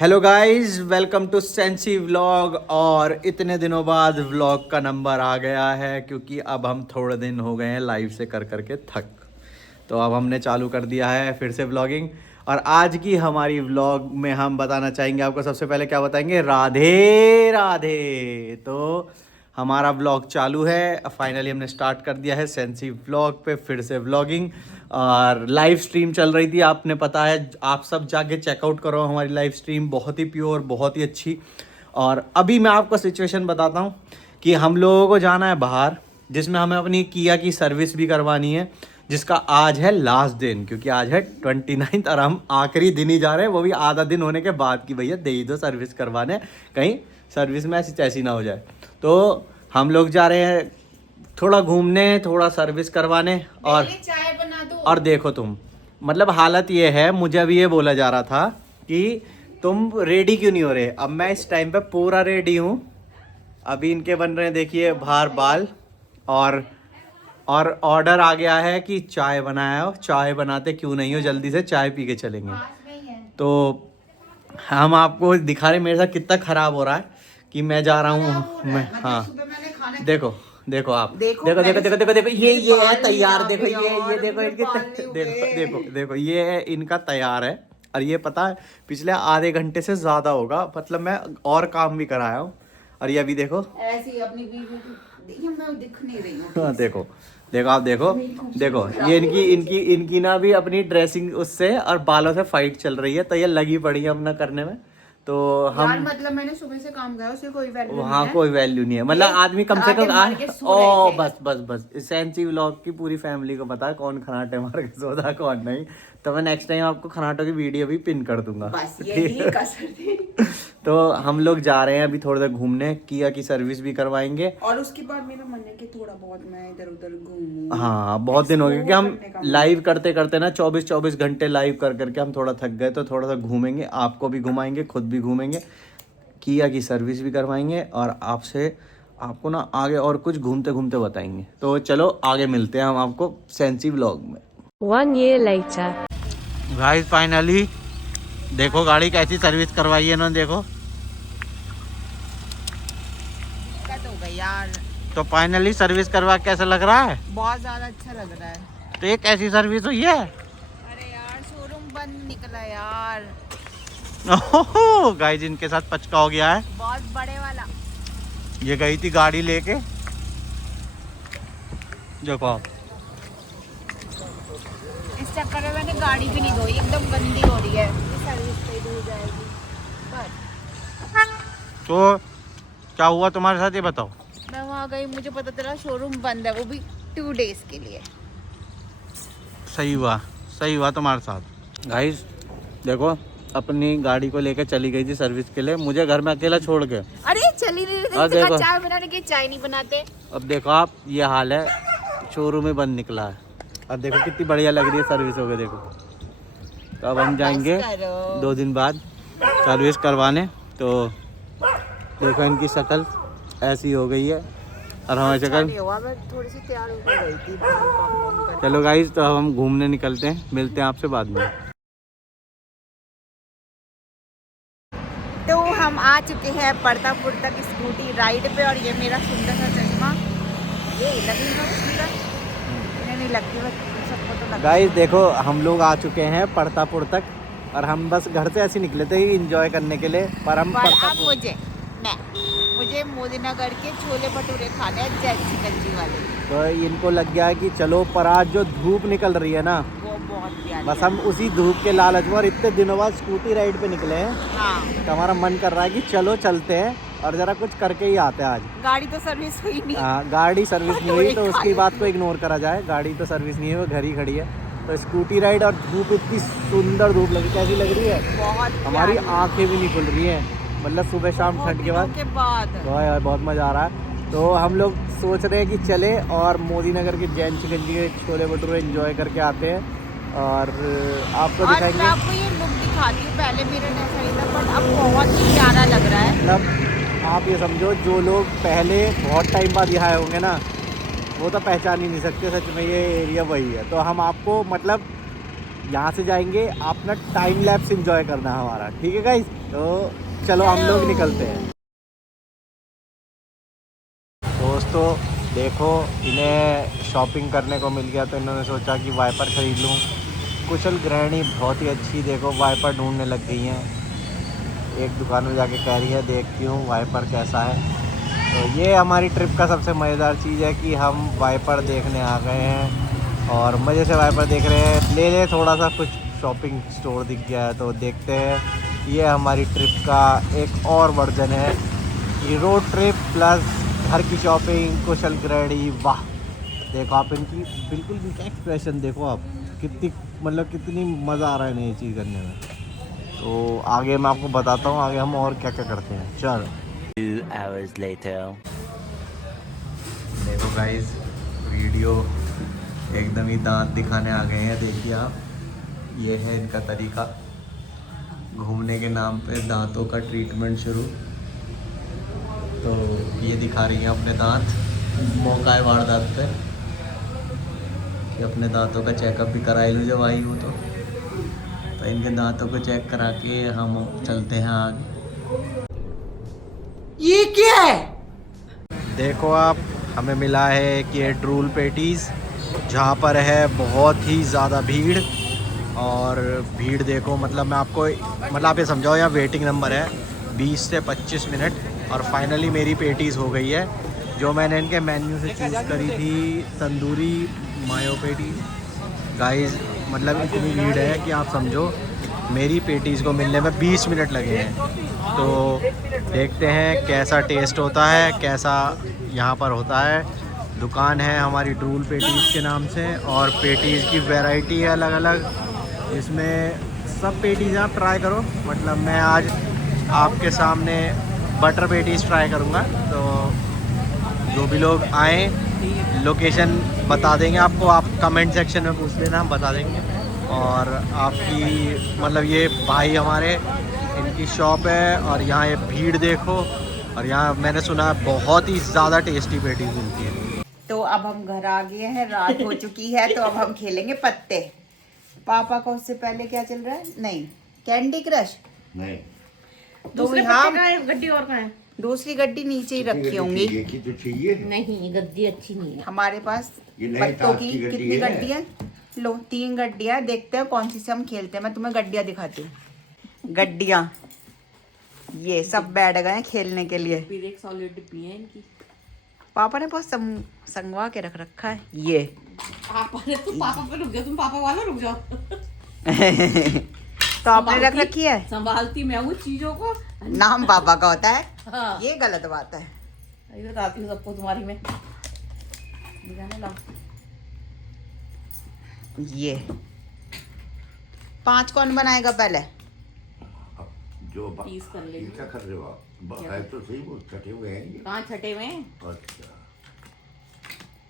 Hello guys, welcome to Sensei vlog. और इतने दिनों बाद व्लॉग का नंबर आ गया है क्योंकि अब हम थोड़े दिन हो गए हैं लाइव से कर करके थक। तो अब हमने चालू कर दिया है फिर से व्लॉगिंग। और आज की हमारी व्लॉग में हम बताना चाहेंगे आपको, सबसे पहले क्या बताएंगे, राधे राधे। तो हमारा व्लॉग चालू है, फाइनली हमने स्टार्ट कर दिया है सेंसी व्लॉग पे फिर से व्लॉगिंग। और लाइव स्ट्रीम चल रही थी, आपने पता है, आप सब जाके चेकआउट करो हमारी लाइव स्ट्रीम, बहुत ही प्योर, बहुत ही अच्छी। और अभी मैं आपको सिचुएशन बताता हूँ कि हम लोगों को जाना है बाहर, जिसमें हमें अपनी किया की सर्विस भी करवानी है, जिसका आज है लास्ट दिन, क्योंकि आज है 29 और हम आखिरी दिन ही जा रहे हैं, वो भी आधा दिन होने के बाद कि भैया दे ही दो सर्विस करवाने, कहीं सर्विस में ऐसी तैसी ना हो जाए। तो हम लोग जा रहे हैं थोड़ा घूमने, थोड़ा सर्विस करवाने। और चाय बना दो। और देखो तुम, मतलब हालत ये है, मुझे अभी ये बोला जा रहा था कि तुम रेडी क्यों नहीं हो रहे। अब मैं इस टाइम पे पूरा रेडी हूँ। अभी इनके बन रहे हैं, देखिए बाहर बाल। और ऑर्डर आ गया है कि चाय बनाया हो, चाय बनाते क्यों नहीं हो, जल्दी से चाय पी के चलेंगे। तो हम आपको दिखा रहे मेरे साथ कितना खराब हो रहा है कि मैं जा रहा हूँ मैं। हाँ देखो देखो, आप देखो देखो देखो देखो देखो, ये है तैयार, देखो ये देखो इनके देखो देखो देखो, ये है इनका तैयार है। और ये पता है पिछले आधे घंटे से ज्यादा होगा, मतलब मैं और काम भी कराया हूँ। और ये अभी देखो ऐसी अपनी बीवी मैं दिख नहीं रही हूँ। हाँ देखो देखो, आप देखो देखो, ये इनकी ना भी अपनी ड्रेसिंग उससे और बालों से फाइट चल रही है, तो ये लगी पड़ी है अपना करने में। तो हम यार मतलब मैंने सुबह से काम किया, उसकी कोई वैल्यू नहीं वहाँ है। कोई वैल्यू नहीं है, मतलब आदमी कम से कम ओ बस बस बस, सेंसी व्लॉग की पूरी फैमिली को पता है कौन खनाटे मार के सोता कौन नहीं। तो मैं नेक्स्ट टाइम आपको खनाटों की वीडियो भी पिन कर दूंगा। बस यही कसर थी। तो हम लोग जा रहे हैं अभी थोड़ी देर घूमने, किया की सर्विस भी करवाएंगे। और उसके बाद मेरा मन है कि थोड़ा बहुत मैं इधर उधर घूमूं। हाँ बहुत दिन हो गए कि हम लाइव करते करते ना 24 घंटे लाइव कर करके हम थोड़ा थक गए, तो थोड़ा सा घूमेंगे, आपको भी घुमाएंगे, खुद भी घूमेंगे, किया की सर्विस भी करवाएंगे, और आपसे आपको ना आगे और कुछ घूमते घूमते बताएंगे। तो चलो आगे मिलते हैं हम आपको सेंसी व्लॉग में। 1 year later. गाइस फाइनली देखो गाड़ी कैसी सर्विस करवाई है इन्होंने, देखो। दिक्कत हो गई यार। तो फाइनली सर्विस करवा कैसा लग रहा है? बहुत ज्यादा अच्छा लग रहा है। तो ये कैसी सर्विस हुई है? अरे यार शोरूम बंद निकला यार। ओहो गाइस, इनके साथ पचका हो गया है। बहुत बड़े वाला। ये गई थी गाड़ी लेके, देखो आप। इस चक्कर में मैंने गाड़ी भी नहीं धोई, एकदम गंदी हो रही है। सर्विस पे धो जाएगी। तो क्या हुआ तुम्हारे साथ, ये बताओ। मैं वहाँ गई, मुझे पता चला शोरूम बंद है, वो भी 2 days के लिए। सही हुआ तुम्हारे साथ। गाइस देखो, अपनी गाड़ी को लेकर चली गई थी सर्विस के लिए, मुझे घर में अकेला छोड़ के। अरे चली नहीं रही थी, देखो चाय बनाने की, चाय नहीं बनाते। अब देखो आप, ये हाल है, शोरूम में बंद निकला है। अब देखो कितनी बढ़िया लग रही है सर्विस हो गई, देखो। तो अब हम जाएंगे 2 दिन बाद सर्विस करवाने। तो देखो इनकी शक्ल ऐसी हो गई है, और हमारी शक्ल। मैं थोड़ी सी तैयार होकर गई थी। चलो गाइस, तो अब हम घूमने निकलते हैं, मिलते हैं आपसे बाद में। तो हम आ चुके हैं परतापुर तक स्कूटी राइड पे, और ये मेरा सुंदर सा चश्मा, ये लग रही है सुंदर, नहीं लगती, बस सबको तो लगता। गाइस देखो, हम लोग आ चुके हैं परतापुर तक, और हम बस घर से ऐसे निकले थे एंजॉय करने के लिए, पर हम अब मुझे मोदीनगर के छोले भटूरे खाने हैं, जैन चिकन वाले। तो इनको लग गया है कि चलो, पर आज जो धूप निकल रही है ना, वो बहुत प्यारी बस है। हम उसी धूप के लालच में, और इतने दिनों बाद स्कूटी राइड पे निकले हैं। हाँ। तो हमारा मन कर रहा है कि चलो चलते हैं और जरा कुछ करके ही आते हैं आज। गाड़ी तो सर्विस हुई नहीं। हाँ, गाड़ी सर्विस नहीं हुई, तो उसकी बात को इग्नोर करा जाए, गाड़ी तो सर्विस नहीं है, वो घर ही खड़ी है। तो स्कूटी राइड, और धूप, इतनी सुंदर धूप लगी, कैसी लग रही है, बहुत हमारी आंखें भी नहीं खुल रही हैं, मतलब सुबह शाम ठंड के बाद। बहुत मज़ा आ रहा है। तो हम लोग सोच रहे हैं कि चले और मोदी नगर के जैन चिकन के छोले भटूरे एंजॉय करके आते हैं, और आपको दिखाएंगे। मैं आपको ये लुक दिखाती हूँ, पहले मेरे जैसा ही था, बट अब बहुत ही प्यारा लग रहा है। मतलब आप ये समझो, जो लोग पहले बहुत टाइम बाद यहाँ आए होंगे ना, वो तो पहचान ही नहीं सकते, सच में ये एरिया वही है। तो हम आपको मतलब यहाँ से जाएंगे, अपना टाइम लैप्स एंजॉय करना हमारा, ठीक है गाइस। तो चलो हम लोग निकलते हैं। दोस्तों देखो, इन्हें शॉपिंग करने को मिल गया तो इन्होंने सोचा कि वाइपर ख़रीद लूँ। कुशल गृहिणी बहुत ही अच्छी देखो वाइपर ढूंढने लग गई हैं। एक दुकान में जाके कह रही है देखती हूँ वाइपर कैसा है। तो ये हमारी ट्रिप का सबसे मज़ेदार चीज़ है कि हम वाइपर देखने आ गए हैं और मज़े से वाइपर देख रहे हैं। ले थोड़ा सा कुछ शॉपिंग स्टोर दिख गया है तो देखते हैं। ये हमारी ट्रिप का एक और वर्जन है कि रोड ट्रिप प्लस घर की शॉपिंग, कुशल गृहिणी। वाह देखो आप इनकी बिल्कुल इनका एक्सप्रेशन देखो आप, कितनी मतलब कितनी मज़ा आ रहा है नई चीज़ करने में। तो आगे मैं आपको बताता हूँ आगे हम और क्या क्या करते हैं। चल 2 hours later. देखो गाइस, वीडियो एकदम ही दांत दिखाने आ गए हैं। देखिए आप, ये है इनका तरीका, घूमने के नाम पे दांतों का ट्रीटमेंट शुरू। तो ये दिखा रही हैं अपने दांत, मौका है वारदात पे कि अपने दांतों का चेकअप भी कराई लूँ जब आई हूँ। तो इनके दांतों को चेक करा के हम चलते हैं आगे। ये क्या है? देखो आप, हमें मिला है कि ये ड्रूल पेटीज़, जहाँ पर है बहुत ही ज़्यादा भीड़। और भीड़ देखो, मतलब मैं आपको मतलब आप ये समझाओ, यहाँ वेटिंग नंबर है 20 से 25 मिनट। और फाइनली मेरी पेटीज़ हो गई है, जो मैंने इनके मेन्यू से चूज़ करी थी, तंदूरी मायो पेटी। गाइस मतलब इतनी भीड़ है कि आप समझो मेरी पेटीज़ को मिलने में 20 मिनट लगे हैं। तो देखते हैं कैसा टेस्ट होता है, कैसा यहाँ पर होता है। दुकान है हमारी ड्रूल पेटीज़ के नाम से और पेटीज़ की वैरायटी है अलग अलग, इसमें सब पेटीज़ आप ट्राई करो। मतलब मैं आज आपके सामने बटर पेटीज़ ट्राई करूँगा। तो जो भी लोग आएँ, लोकेशन बता देंगे आपको, आप कमेंट सेक्शन में पूछ लेना, हम बता देंगे। और आपकी मतलब ये भाई हमारे, इनकी शॉप है और यहाँ ये भीड़ देखो। और यहाँ मैंने सुना है बहुत ही ज़्यादा टेस्टी पेटीज मिलती है। तो अब हम घर आ गए हैं, रात हो चुकी है। तो अब हम खेलेंगे पत्ते। पापा का उससे पहले क्या चल रहा है? नहीं, कैंडी क्रश नहीं। तो यहाँ गड्डी और कहाँ है? दूसरी गड्डी नीचे ही रखी होंगी। तो चाहिए नहीं, गद्दी अच्छी नहीं है हमारे पास पत्तों की कितनी गड्डियाँ? लो 3 गड्डियाँ। देखते हैं कौन सी से हम खेलते हैं। मैं तुम्हें गड्डियाँ दिखाती हूँ। गड्डियाँ ये सब बैठ गए हैं खेलने के लिए। फिर एक सॉलिड डिब्बी है इनकी। पापा ने बहुत संगवा के रख रखा है ये। पापा ने तो पापा पे रुक जाओ, तुम पापा वाला रुक जाओ। तो आपने रख रखी है। संभालती मैं हूँ चीजों को, नाम पापा का होता है। हाँ। ये गलत बात है। अभी बताती हूँ सबको तुम्हारी में। दिखाने लाओ। ये 5 कौन बनाएगा पहले? जो पीस कर लेंगे। क्या कर रहे हो आप? है तो सही, वो छटे हुए हैं ये। कहाँ छटे हुए हैं? अच्छा,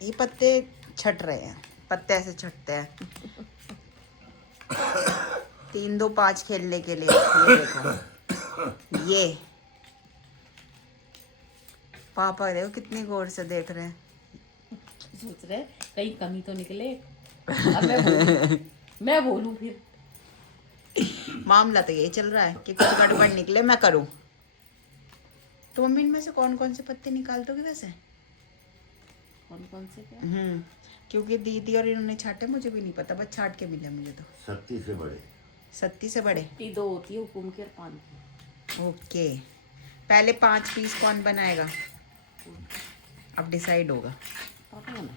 ये पत्ते छट रहे हैं, पत्ते ऐसे छटते हैं। 3 2 5 खेलने के लिए। ये देखो, ये पापा देखो कितनी गौर से देख रहे हैं। सोच रहे कहीं कमी तो निकले। अब मैं बोलूं फिर। मामला तो यही चल रहा है कि कुछ गड़बड़ निकले मैं करूं। तो मम्मी इनमें से कौन कौन से पत्ते निकाल दोगे वैसे? कौन कौन से क्या? क्योंकि दीदी और इन्होंने छाटे, मुझे भी नहीं पता, बस छाट के मिले मुझे। तो 37 से बड़े। 37 से बड़े। 2 होती है, हुकुम की और 5 की। ओके, पहले 5 पीस कौन बनाएगा? अब डिसाइड होगा। पापा बना।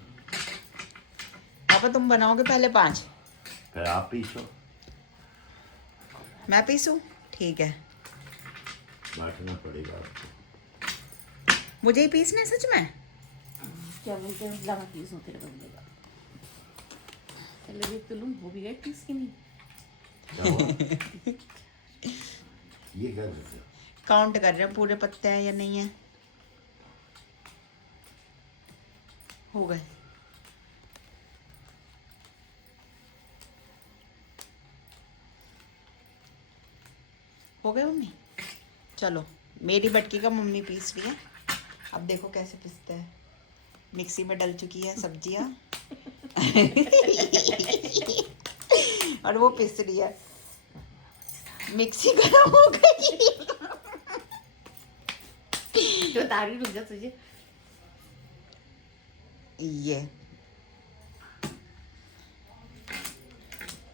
पापा तुम बनाओगे पहले 5? फिर आप पीसो, मैं पीसूं? ठीक है। बांटना पड़ेगा आपको। मुझे ही पीसने सच में? क्या बोलते हैं, लगा पीस होते लगा मिलेगा। चलो देख तो लूँ, वो भी गए पीस की नहीं। क्या हुआ? ये क्या करते हो? काउंट कर रहे हैं पूरे पत्ते हैं या नहीं है। हो गए। हो गए मम्मी? चलो, मेरी बटकी का मम्मी पीस रही है। अब देखो कैसे पिसते हैं। मिक्सी में डल चुकी है सब्जियां। और वो पिस रही है। मिक्सी खराब हो गई। जो तारी रुक जा तुझे। ये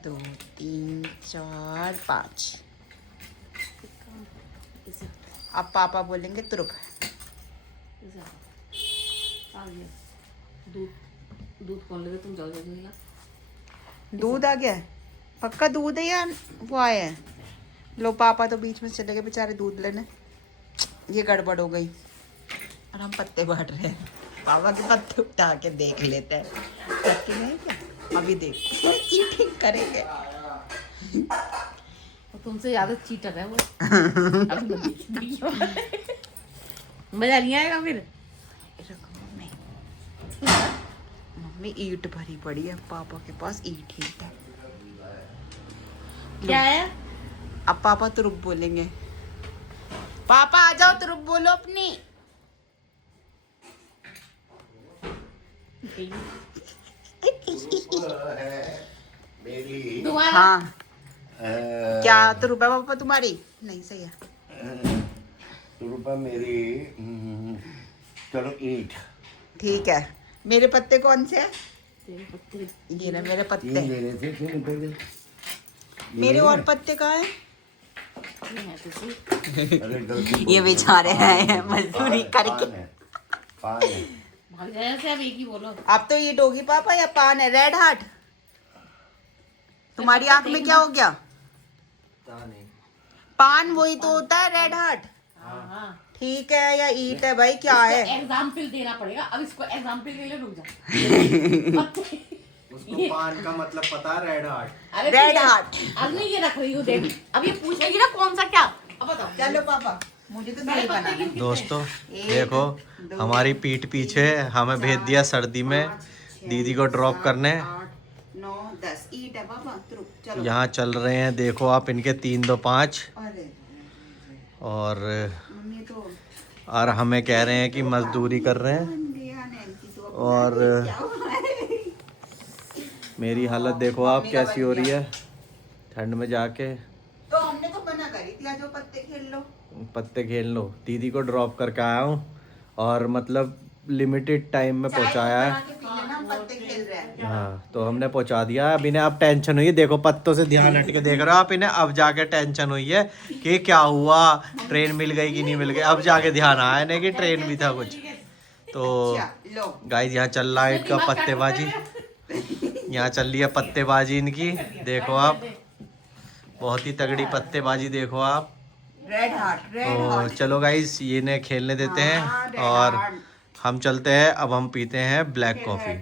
2 3 4 5। अब पापा बोलेंगे तुरुप। आ गया दूध। दूध कौन लेगा? तुम जाओ जल्दी। दूध आ गया है? पक्का दूध है या वो आया है? लो पापा तो बीच में चले गए बेचारे दूध लेने। ये गड़बड़ हो गई और हम पत्ते बांट रहे हैं। पापा के पत्ते उठा के देख लेते हैं सच्ची नहीं क्या। अभी देख चीटिंग करेंगे। तुमसे ज्यादा चीटर है वो। मजा नहीं आएगा फिर। मम्मी ईंट भरी पड़ी है, पापा के पास ईंट ही है। क्या है? अब पापा तुरुप बोलेंगे। पापा आ जाओ तुरुप बोलो अपनी। मेरी दोबारा। हाँ क्या तुरुप है पापा तुम्हारी? नहीं सही है। रुपा मेरी चलो ईट ठीक है। मेरे पत्ते कौन से हैं? तेरे पत्ते ये ना मेरे तीन पत्ते। ले रहे थे फिर पहले मेरे और पत्ते कहाँ हैं? नहीं है तुझे। अरे गलती ये बेचारे हैं मजदूरी करके। पान है भाग जाए से अब एक ही बोलो। अब तो ये डोगी पापा या पान है? Red heart. तुम्हारी आंख में क्या हो गया? पान वही तो होता है रेड हार्ट। हाँ। ठीक है या ईट है भाई क्या है? एग्जाम्पल देना पड़ेगा। अब इसको एग्जाम्पल के लिए रुक जा। उसको पान का मतलब पता है? Red heart. अरे रेड तो ये- हार्ट। अब नहीं ये रख रही हूँ देख। अब ये पूछेगी ना कौन सा क्या। अब बताओ। चलो पापा मुझे तो नहीं बनाना। दोस्तों देखो हमारी पीठ पीछे हमें भेज दिया सर्दी में दीदी को ड्रॉप करने। 8 9 10 ईट है पापा। तुरुप चलो। यहाँ चल रहे हैं देखो आप इनके 3 2 5 अरे और मम्मी तो हमें कह रहे हैं कि मजदूरी कर रहे हैं। गया नैन्सी तो अपना और क्या हुआ है? मेरी हालत देखो आप कैसी हो रही है ठंड में जाके। तो हमने तो मना करी थी आज वो पत्ते खेल लो। पत्ते खेल लो। दीदी को ड्रॉप करके आया हूँ और मतलब लिमिटेड टाइम में पहुँचाया है। चाय बना के पी लेना, हम पत्ते खेल रहे हैं। हाँ तो हमने पहुंचा दिया। अब इन्हें अब टेंशन हुई है, देखो पत्तों से ध्यान हट के देख रहे हो आप इन्हें। अब जाके टेंशन हुई है कि क्या हुआ, ट्रेन मिल गई कि नहीं मिल गई। अब जाके ध्यान आया इन्हें कि ट्रेन भी था कुछ। तो अच्छा, लो गाइस यहाँ चल रहा है इनका पत्तेबाजी। यहाँ चल रही है पत्तेबाजी इनकी। देखो आप बहुत ही तगड़ी पत्तेबाजी देखो आप। रेड हार्ट रेड तो हार्ट। चलो गाइस ये इन्हें खेलने देते हाँ, हैं red और heart। हम चलते हैं। अब हम पीते हैं ब्लैक कॉफ़ी।